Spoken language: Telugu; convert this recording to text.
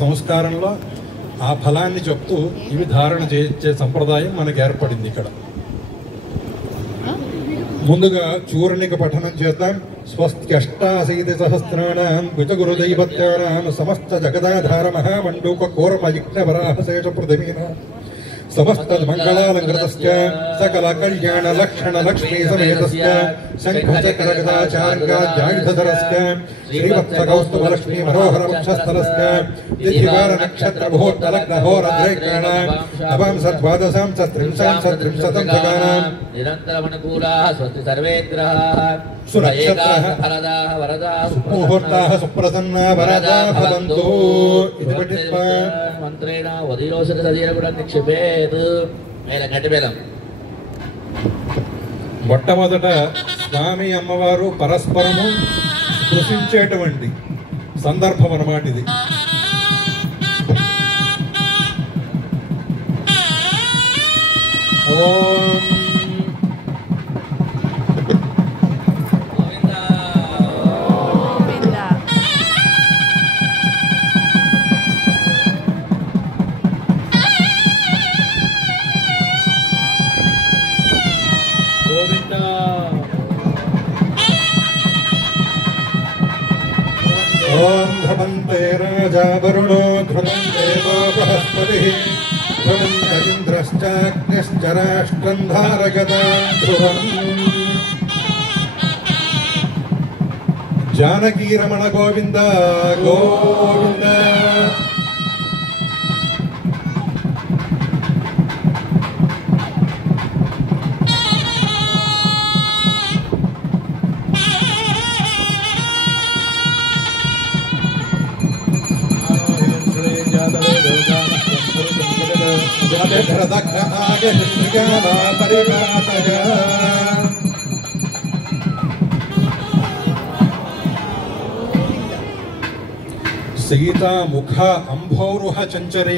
సంస్కారంలో ఆ ఫలాన్ని చెప్తూ ఇవి ధారణ చేయించే సంప్రదాయం మనకు ఏర్పడింది ఇక్కడ. ముందుగా చూర్ణిక పఠనం చేద్దాం. స్వస్త్యష్టాశీతి సహస్రాణం కుజగురుదైవత్యానాం సమస్త జగదాధార మహామండూక కూర్మయుక్త వరాహశేష పృథివీనా సమస్త మంగళాలంకృతస్య సకల కళ్యాణ లక్షణ లక్ష్మీ సమేతస్య శంఖ చక్ర గదాచార్గాయుధరస్య శ్రీవత్స కౌస్తుభ లక్ష్మీ మనోహర వక్షస్థలస్య తిథివార నక్షత్ర ముహూర్త లగ్న హోరద్రైకరణ నవాం సద్వాదశాం సత్రింశాం సత్రింశతం సగానాం నిరంతరమనుకూలాః స్వస్తి సర్వే గ్రహాః సునక్షత్రాః వరదాః వరదాః ముహూర్తాః సుప్రసన్నా వరదాః భవంతు. ఇది పఠిత్వా మంత్రేణ ఉదయోషధ సదీరగుణం నిక్షిపేత్. మేల గట్టి బేలం. మొట్టమొదట స్వామి అమ్మవారు పరస్పరము స్పృశించేటువంటి సందర్భం అన్నమాట ఇది. ఓం ఓం ధ్రువంతే రాజా వరుణో ధ్రువం దేవో బృహస్పతిః ధ్రువం ఇంద్రశ్చాగ్నిశ్చ రాష్ట్రం ధారయతా ధ్రువం. జానకీరమణ గోవింద గోవింద. సీతా ముఖ అంభోరుహ చంచరీ